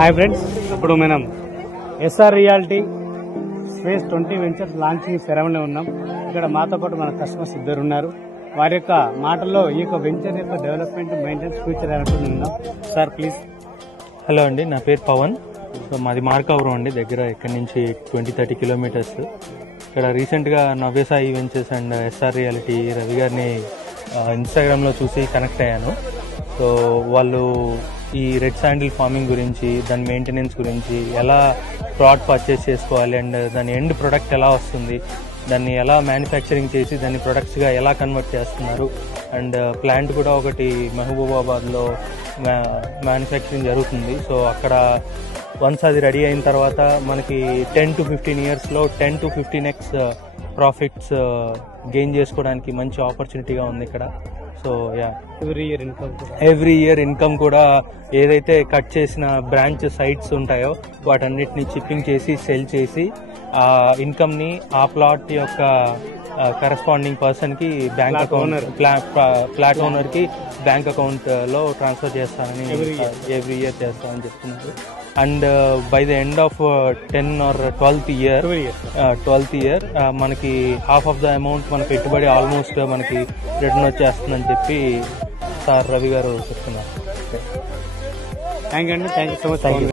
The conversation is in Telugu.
హాయ్ ఫ్రెండ్స్, ఇప్పుడు మనం SR reality space 20 ventures launching సెరమనీలో ఉన్నాం. ఇక్కడ మాతో పాటు మన కస్టమర్స్ ఇద్దరు ఉన్నారు. వారి యొక్క మాటల్లో ఈ యొక్క వెంచర్ యొక్క డెవలప్మెంట్, మెయింటెనెన్స్, ఫ్యూచర్ అనుకుంటున్నాం. Sir please. హలో అండి, నా పేరు పవన్. సో మాది మార్కాపురం అండి, దగ్గర ఇక్కడ నుంచి 20-30 కిలోమీటర్స్. ఇక్కడ రీసెంట్గా Navyasai ventures and SR reality Ravi గారిని ఇన్స్టాగ్రామ్లో చూసి కనెక్ట్ అయ్యాను. సో వాళ్ళు ఈ రెడ్ శాండిల్ ఫార్మింగ్ గురించి, దాని మెయింటెనెన్స్ గురించి, ఎలా ప్లాట్ పర్చేస్ చేసుకోవాలి అండ్ దాని ఎండ్ ప్రొడక్ట్ ఎలా వస్తుంది, దాన్ని ఎలా మ్యానుఫ్యాక్చరింగ్ చేసి దాన్ని ప్రొడక్ట్స్గా ఎలా కన్వర్ట్ చేస్తున్నారు, అండ్ ప్లాంట్ కూడా ఒకటి మహబూబాబాద్లో మ్యానుఫ్యాక్చరింగ్ జరుగుతుంది. సో అక్కడ వన్స్ అది రెడీ అయిన తర్వాత మనకి 10 to 15 ఇయర్స్లో 10 to 15x ప్రాఫిట్స్ గెయిన్ చేసుకోవడానికి మంచి ఆపర్చునిటీగా ఉంది ఇక్కడ. సో ఎవ్రీ ఇయర్ ఇన్కమ్ కూడా ఏదైతే కట్ చేసిన బ్రాంచ్ సైట్స్ ఉంటాయో వాటన్నిటిని చిప్పింగ్ చేసి సెల్ చేసి ఆ ఇన్కమ్ ని ఆ ప్లాట్ యొక్క కరెస్పాండింగ్ పర్సన్ కి బ్యాంక్ అకౌంట్, ఫ్లాట్ ఓనర్ కి బ్యాంక్ అకౌంట్ లో ట్రాన్స్ఫర్ చేస్తానని ఎవ్రీ ఇయర్ చేస్తానని చెప్తున్నారు. And by the end of 10 or 12th year మనకి హాఫ్ ఆఫ్ ద అమౌంట్ మన పెట్టుబడి ఆల్మోస్ట్ మనకి రిటర్న్ వచ్చేస్తుందని చెప్పి సార్ రవి గారు చెప్తున్నారు. థ్యాంక్ యూ అండి, థ్యాంక్ యూ సో మచ్.